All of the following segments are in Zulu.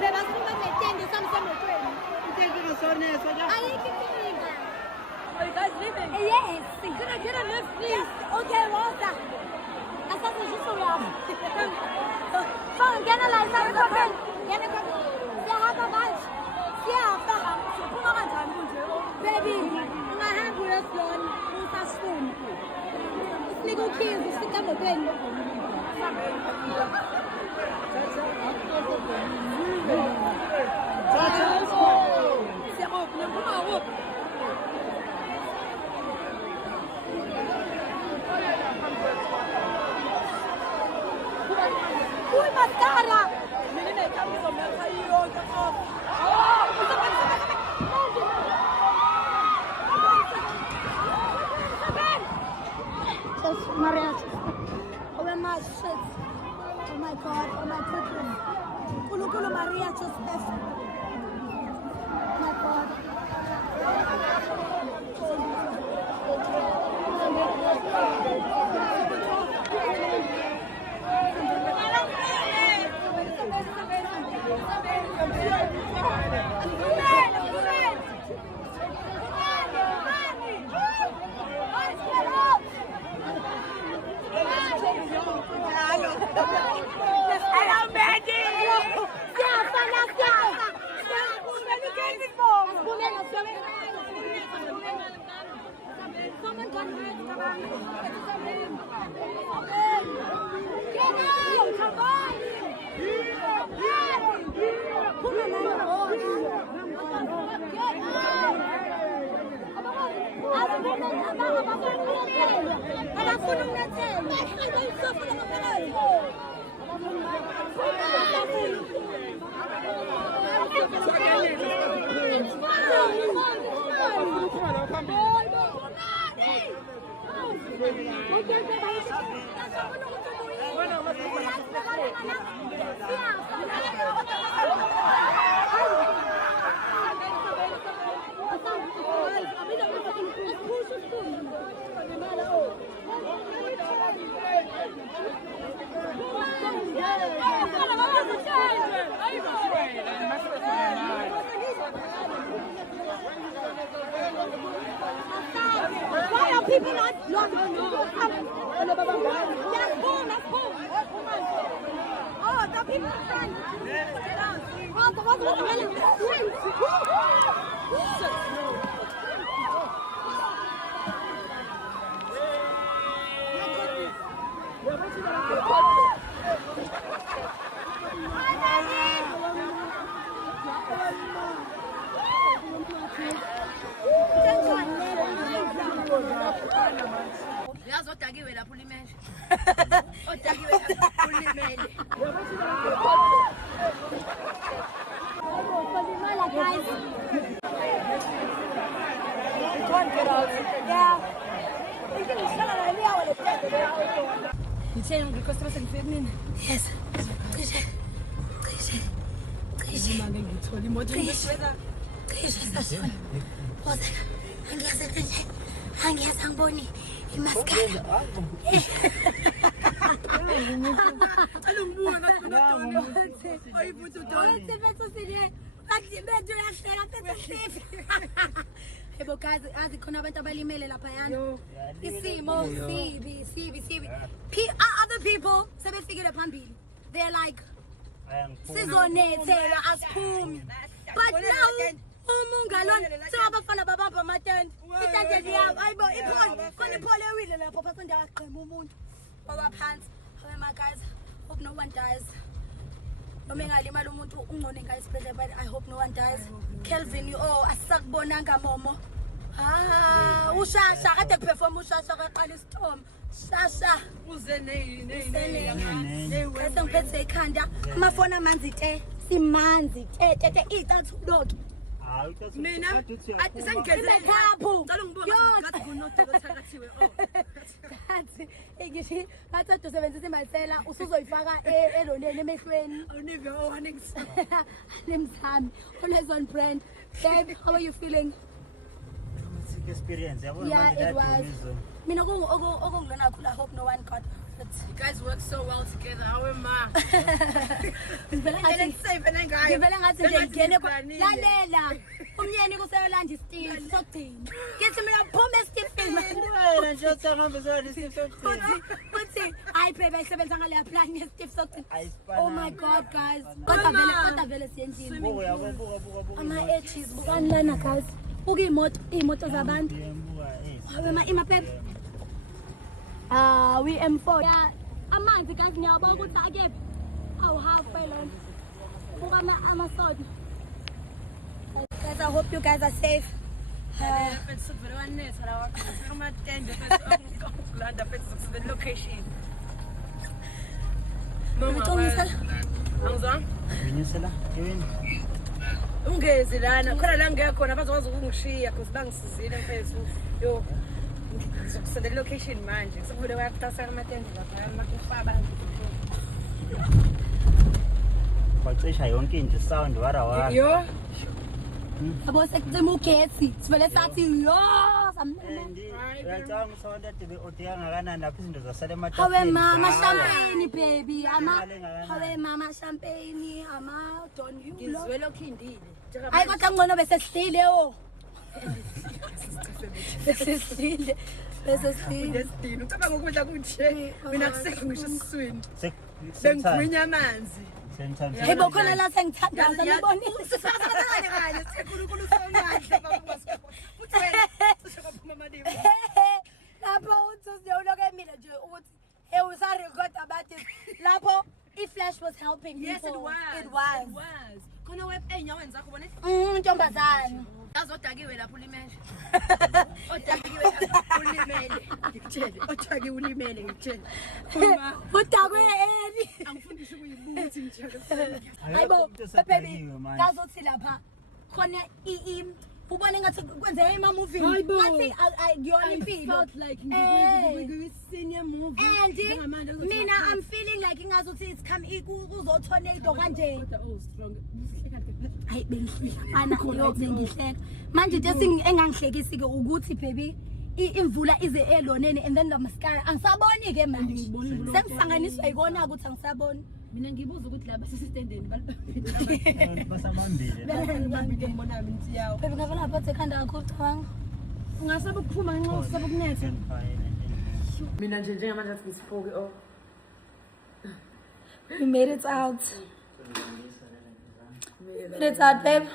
Bebasuka ngetende samsemotweni. Uthenga sona sona. Ayikho inkinga. Are you guys leaving? Yes. Can I get a lift, please? Okay, Rosa. Asasizisuya. Phone ngena la isaqophela. Ngena kwa. Siyahamba manje. Siyahamba. Siphuma kanjani kunje? Baby, ungahamba uyosibona usasifuna. Sinika ukhizi usika emotweni. Siyabona phuma ngoku. Uy, mascara. Mina nekhamisa mekha yonke off. Just Maria. Oh my shit. Oh my God. Oh my goodness. Kulu Maria just left. Oh my God. Someone got hurt. Get out! Come on! Why are people not loving you? That's boom, that's boom. Oh, the people are trying. Yazi odakiwe lapho ulimele. Odakiwe lapho ulimele. Guys. You can't get out. Yeah. You saying the customer said feminine? Yes. Cishe. Imali ngithola imoto ngisweza. Cishe sasifuna. Wozeka. Angiyazi kanje. Angiyazi angiboni imaskara. Alungibuka ngathi unodona. Ayibuthi udona. Wethu sile. Bathi bethu yahleka phezulu. Yebo guys, azi khona abantu abalimele lapha yana. Isimo sibi. Other people sebefikile phambili. They're like sizonethela asiphumi. But now umungalona sebafana babamba amatende. Itende liyabo ayibo iphone khona iphole ewile lapho phansi ndawo aqhema umuntu. Baba phansi. Oh my guys, hope no one dies. Noma engalimala umuntu ungcone ngayisibhedlela, but I hope no one dies. Kelvin, asakubonanga momo. Ushasha kade kuperform ushasha kaqala isithombe. Shasha Uze nei. Kase ngiphethe ikhanda. Amafoni amanzi te. Simanzi te itathuloki. Mina athi sengigeze Ikhaphu. Cala ngibuka ngathi kunodokotela kathiwe. Kathi ngithi bathathu sebenzisa imayisela usuzoyifaka eloneni emehlweni. Awunive warnings. Nemzami. Always on brand. Babe, how are you feeling? Experience. Yeah, it was. Mina okungilona kakhulu, I hope no one got You guys work so well together. How am I? Ngivela ngathi nje ngene lalela umyeni kuseyolanda iSteve sogcina ngithi mina phuma eSteve Wena nje uthenga besona isifo sokuphila. futhi hayi baby ayisebenza ngale plan yeSteve sogcina. Ayisifana. Oh my god guys kodwa vele siyendlini Buka buka. ama edges bukani lana guys buka imoto zabantu awema ima baby we M4 yeah amanzi guys ngiyabona ukuthi akephi awu halfway lana buka ama-soda. Guys, I hope you guys are safe. Nginisela yini? Ungezi lana khona la ngekhona bazokwazi ukungishiya because bangisizile mfethu yo ngizokusendela location manje sekubuye kwakutasela amatende lapha makufaba Kwacisha yonke into sound wara. yo Abo sekucima ugesi sivele sathi yo Uyacanga sound ade odinga kanani lapho izinto zasale hawe ematafeni. mama champagne baby hawe mama champagne don you ngizwe lokhindile hayi kodwa ngcono bese sihlile o bese Destiny ucabanga ukudla kunje mina kusekho ngisho esiswini Same bengigwinya amanzi hey bo khona la sengithandaza nibonile sisakazana kanye sekunkulunkulu songadla baba uthi wena ushakaphuma amadimo lapho uthi uyoloke emile nje ukuthi hey usarecord about it lapho i-flash was helping yes people. it It was was khona web enyaweni zakho bona ntombazana azodakiwe lapho ulimele odakiwe ulimele ngikutshele odakiwe ulimele ngikutshele udakwe eni angifundishe ukuyibuthi ngitshele hayibo baby ngazothi lapha khona ubone ngathi kwenzeka ema-movie ngathi akuyona impilo senior movie and mina I'm feeling like ingazuthi it's come kuzotornado kanje hayi bengihlekana bengihleka manje into engangihlekisi-ke ukuthi baby imvula ize eloneni and then namaskara angisaboni-ke manje sengisanganiswa yikona ukuthi angisaboni mina ngibuza ukuthi la basesitendeni basabambile. ngibona minti yawo baby ngavela ngaphathe ekhanda kakhulu cabanga ungasaba ukuphuma ngenxa usaba ukunetha mina nje njengamanje athi ngisifoke we made it out babe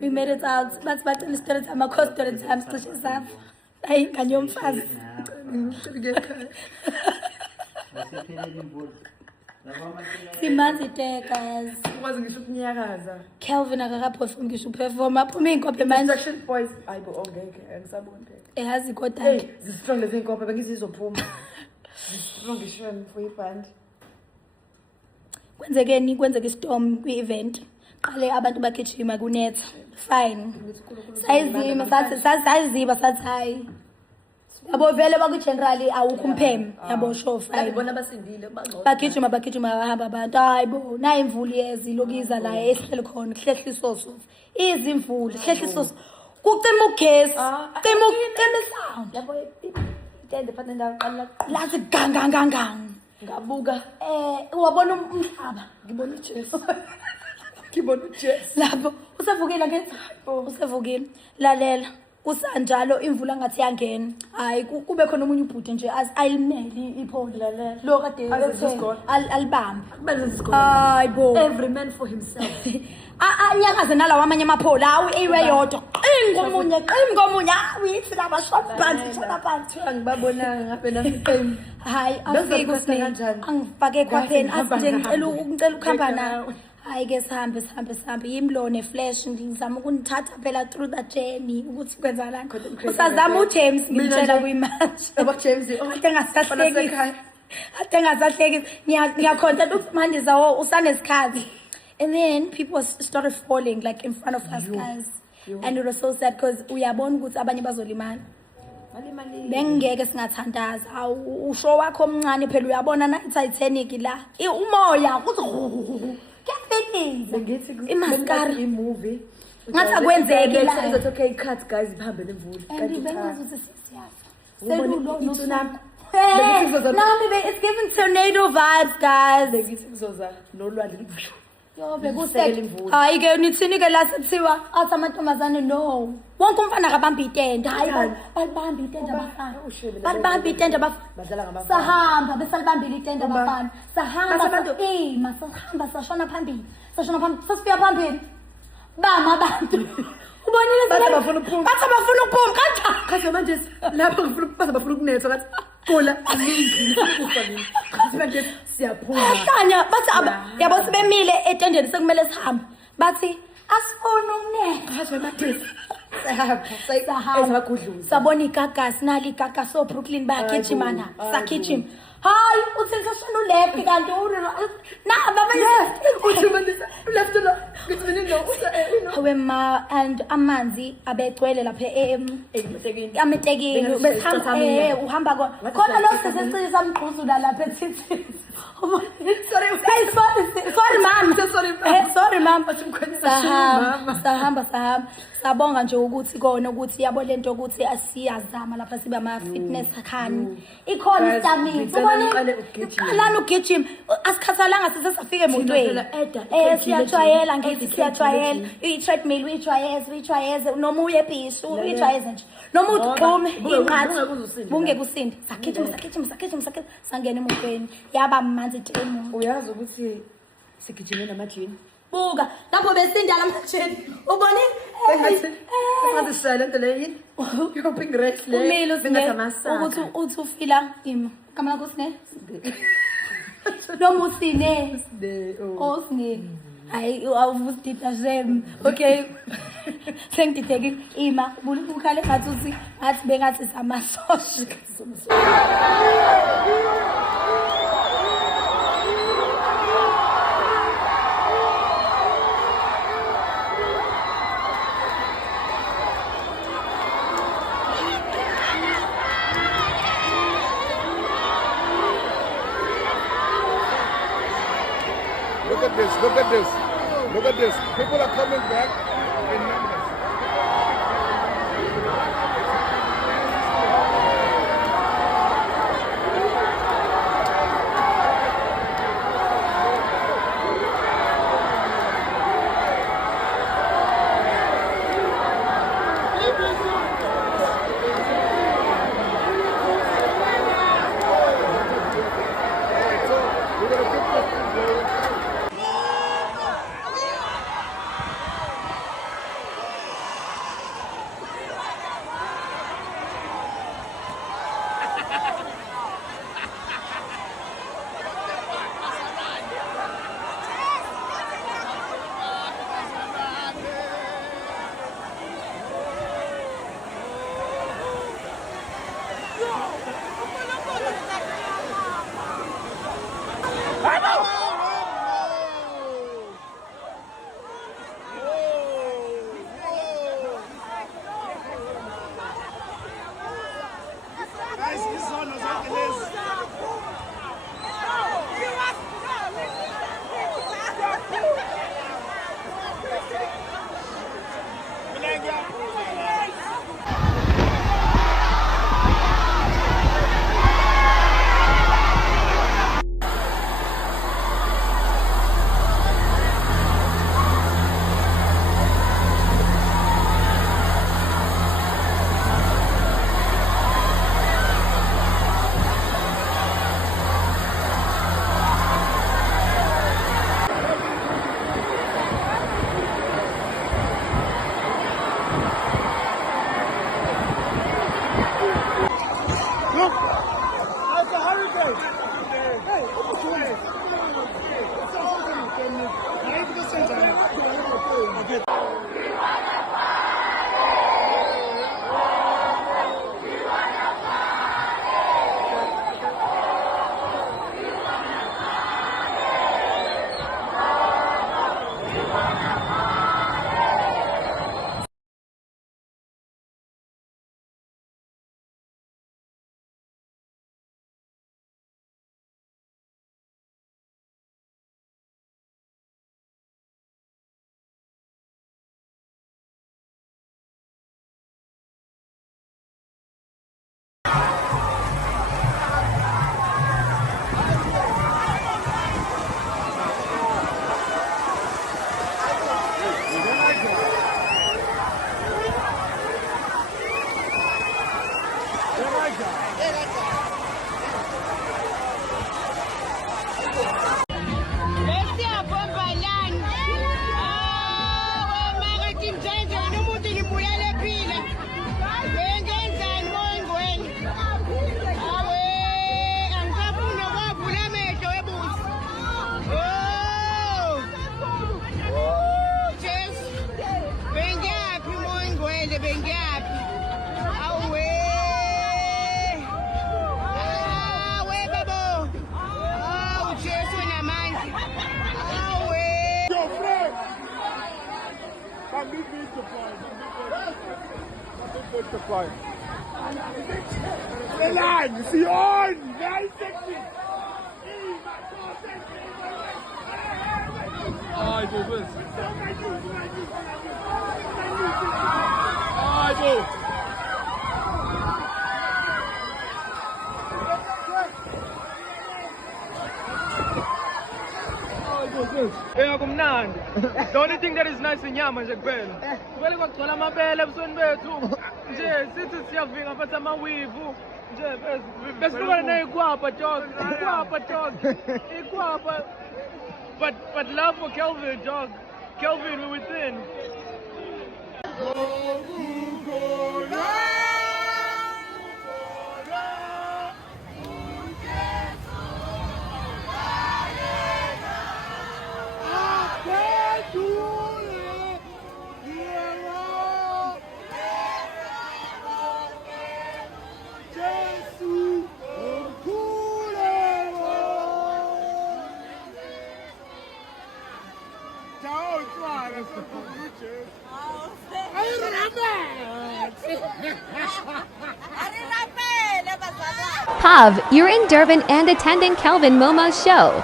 we made it out bathi bacela story time akho story time cishe safo hayi ingane yomfazi simanzi guys ukwazi ngisho ukunyakaza Kelvin akakaperform ngisho uperform aphuma iy'nkophe manje Section boys ayibo ongeke angisaboni eyazi kodwa zistrong lezi nkophe bengizizophuma zistrong ngisho for iband kwenzeke istorm kwi-event qale abantu bagijima kunetha fine sayiziba sathi hayi yabo vele baku-generally awukho umpheme yabo sure fine bona basindile bagijima bahamba abantu hayi bo nayi imvula iyeza ilokiza la esihleli khona kuhlehla isoso izimvula kuhlehla isoso kucima ugesi cima isound yabo itende phansi ndaqala lathi gangangangang ngabuka wabona umhlaba ngibona uJesu lapho usevukile ngenza usevukile lalela kusanjalo imvula ngathi yangena hayi kube khona omunye ubhuti nje ayilimeli ipholi lalela lo kade alibambe hayi bo every man for himself anyakaze nalawa amanye amaphola hawu eyiwe yodwa qini ngomunye withi laba shot phansi ngibabona ngabe nafiqembu hayi afike usine angifake ekhwapheni asinje ngicela ukuhamba nawe hayi ke sihambe yimlone flash ngizama ukunithatha phela through the journey ukuthi kwenzakalani usazama uJames ngimtshela kuyimanje abaJames ade ngasahlekisi ngiyakhonta ukuthi manje zawo usanesikhathi and then people started falling like in front of us guys and it was so sad because uyabona ukuthi abanye bazolimala bengeke singathandaza usho wakho omncane phela uyabona na iTitanic la umoya kuthi ngithi imaskara imovie ngathi akwenzeki la izothi okay cut guys ihambe nemvula and bengazuthi sisiyafa selulo tsunami Hey, it's giving tornado vibes, guys. Yo, hayi ke nithini ke la sithiwa athi amantombazane no wonke umfana akabamba itende hayi balibamba itende abafana balibamba itende abafana sahamba besalibambile itende abafana sahamba masahamba sashona phambili sasifika phambili bama abantu ubonile bathi abafuna ukuphuma kanjani manje lapho bafuna ukunetha bathi kola manje siyaphuma khanya bathi yabo sibemile etendeni sekumele sihambe bathi asifuna ukunetha sabona igagasi nali igagasi so Brooklyn bayagijimana sakijima hayi uthi sashona uleft kanti ma and amanzi abegcwele lapha ametekini besihamba uhamba khona lo sesicisa samgquzula lapha ethithini sorry mama sahamba sabonga nje ukuthi kona ukuthi yabo lento ukuthi asiyazama lapha sibe ama fitness khani ikhona istamina ubone lana ugijima asikhathalanga sesafika emotweni siyajwayela ngithi siyajwayela i-treadmill uyijwayeze noma uye ebhishi uyijwayeze nje noma uqhume inqathi bungekusindi sakijima sangena emotweni yaba manzi temu uyazi ukuthi sigijime namajini buka lapho besinda lamajini ubone ngathi sisala into leyo yoping race le umile ukuthi uthi ufila ima kama lakho sine noma usine osine hayi awuvusitita jem okay sengiditheke ima bukhale ngathi bengathi samasosha Look at this. People are coming back in numbers. I know! to fly. The line, see on! Very sexy! Ai, Jesus! Ai, Jesus! Kumnandi. The only thing that is nice inyama nje kuphela. Kumele kwagcwala amabele ebusweni bethu. Nje sithi siyavika phatha amawivu. Nje besibuka neyikwapa dog. Ikwapa dog. Ikwapa. But love for Kelvin dog. Kelvin we're within. Pav, you're in Durban and attending Kelvin Momo's show.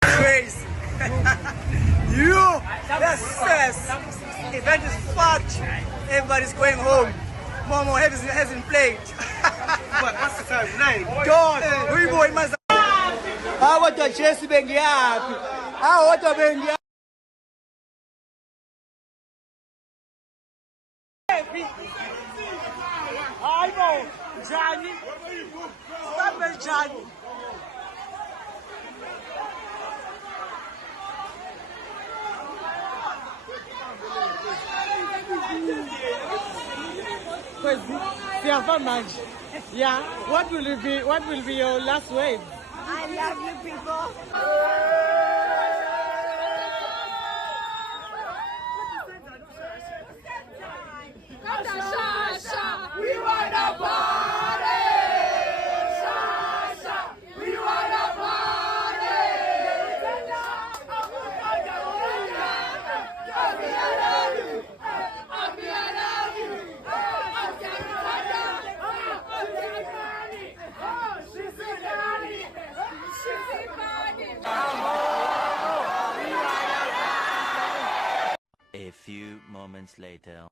Crazy. You, that's stress. Event is fucked. Everybody's going home. Momo hasn't played. But what's the time? 9. Don't. We boy must. I want to chase Bengi happy. I want to Bengi happy. I know. Johnny. Stop it, Johnny. Yeah, what will be your last wave? I love you people. We want a party! We want a party! A few moments later.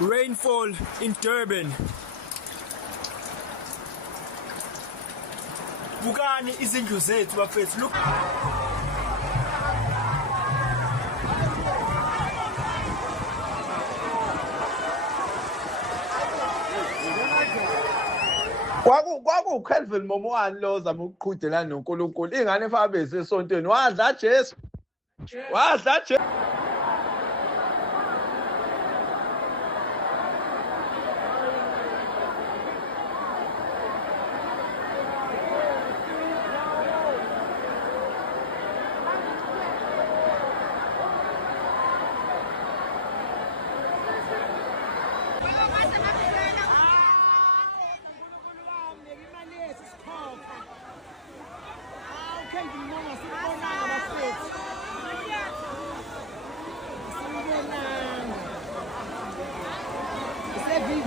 Rainfall in Durban. bukani izindlu zethu bafethu. Look. Kwaku-Kelvin Momowani lo ozama ukuqhudelana noNkulunkulu. Ingane efabeze esontweni. Wadla Jesu. Wadla Jesu.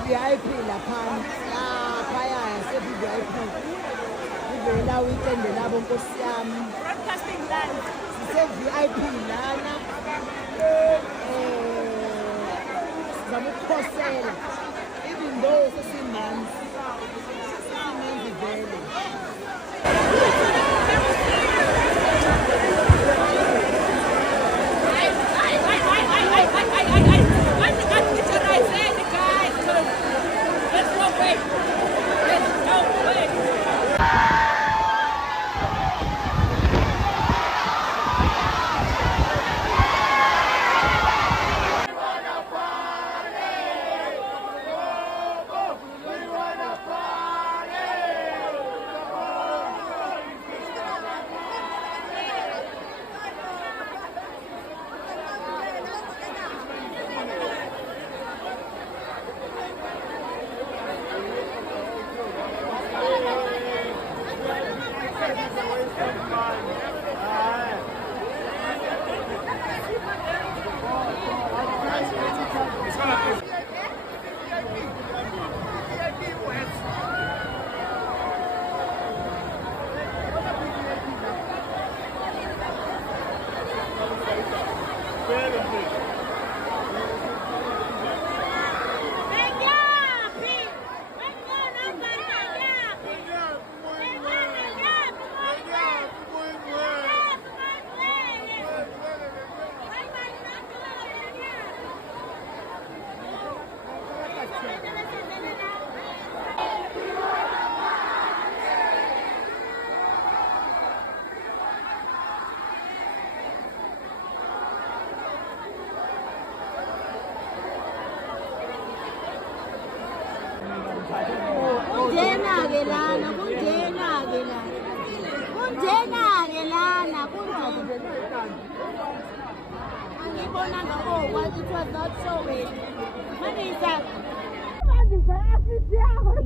VIP laphana laphaya se-VIP ivela weekend labo nkosi yami broadcasting land sise-VIP lana sizama ukukhosela even though sesimanzi vele.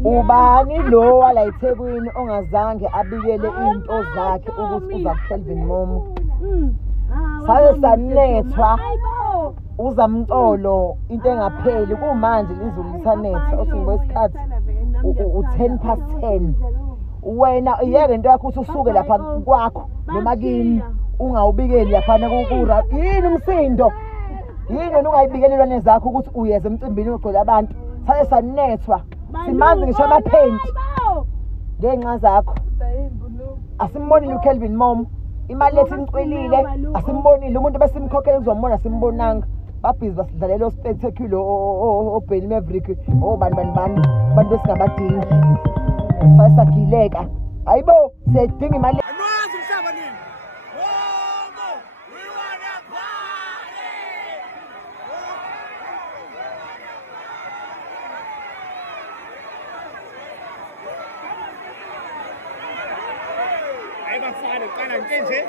Ubani lo wala eThekwini ongazange abikele into zakhe ukuthi uza kuKelvin Momo sale sanethwa uzamcolo into engapheli kumanje izulu lisanetha othi ngokwesikhathi u10:10 wena yeke into yakho usuke lapha kwakho noma kimi ungawubikeli lapha nakukura yini umsindo yini ungayibikelelwane zakho ukuthi uyeze emcimbini ogcwele abantu sale sanethwa simanzi ngisho amaphenti ngenxa zakho asimbonile uKelvin Momo imali lethi imcwelile asimbonile umuntu besimkhokhela uzombona simbonanga babhizi basidlalela ospectacular oBenny Maverick bani bantu besingabadingi fasagileka hayibo siyadinga imali anwazi umhlaba nini Momo we wanna party ayibafana qala nje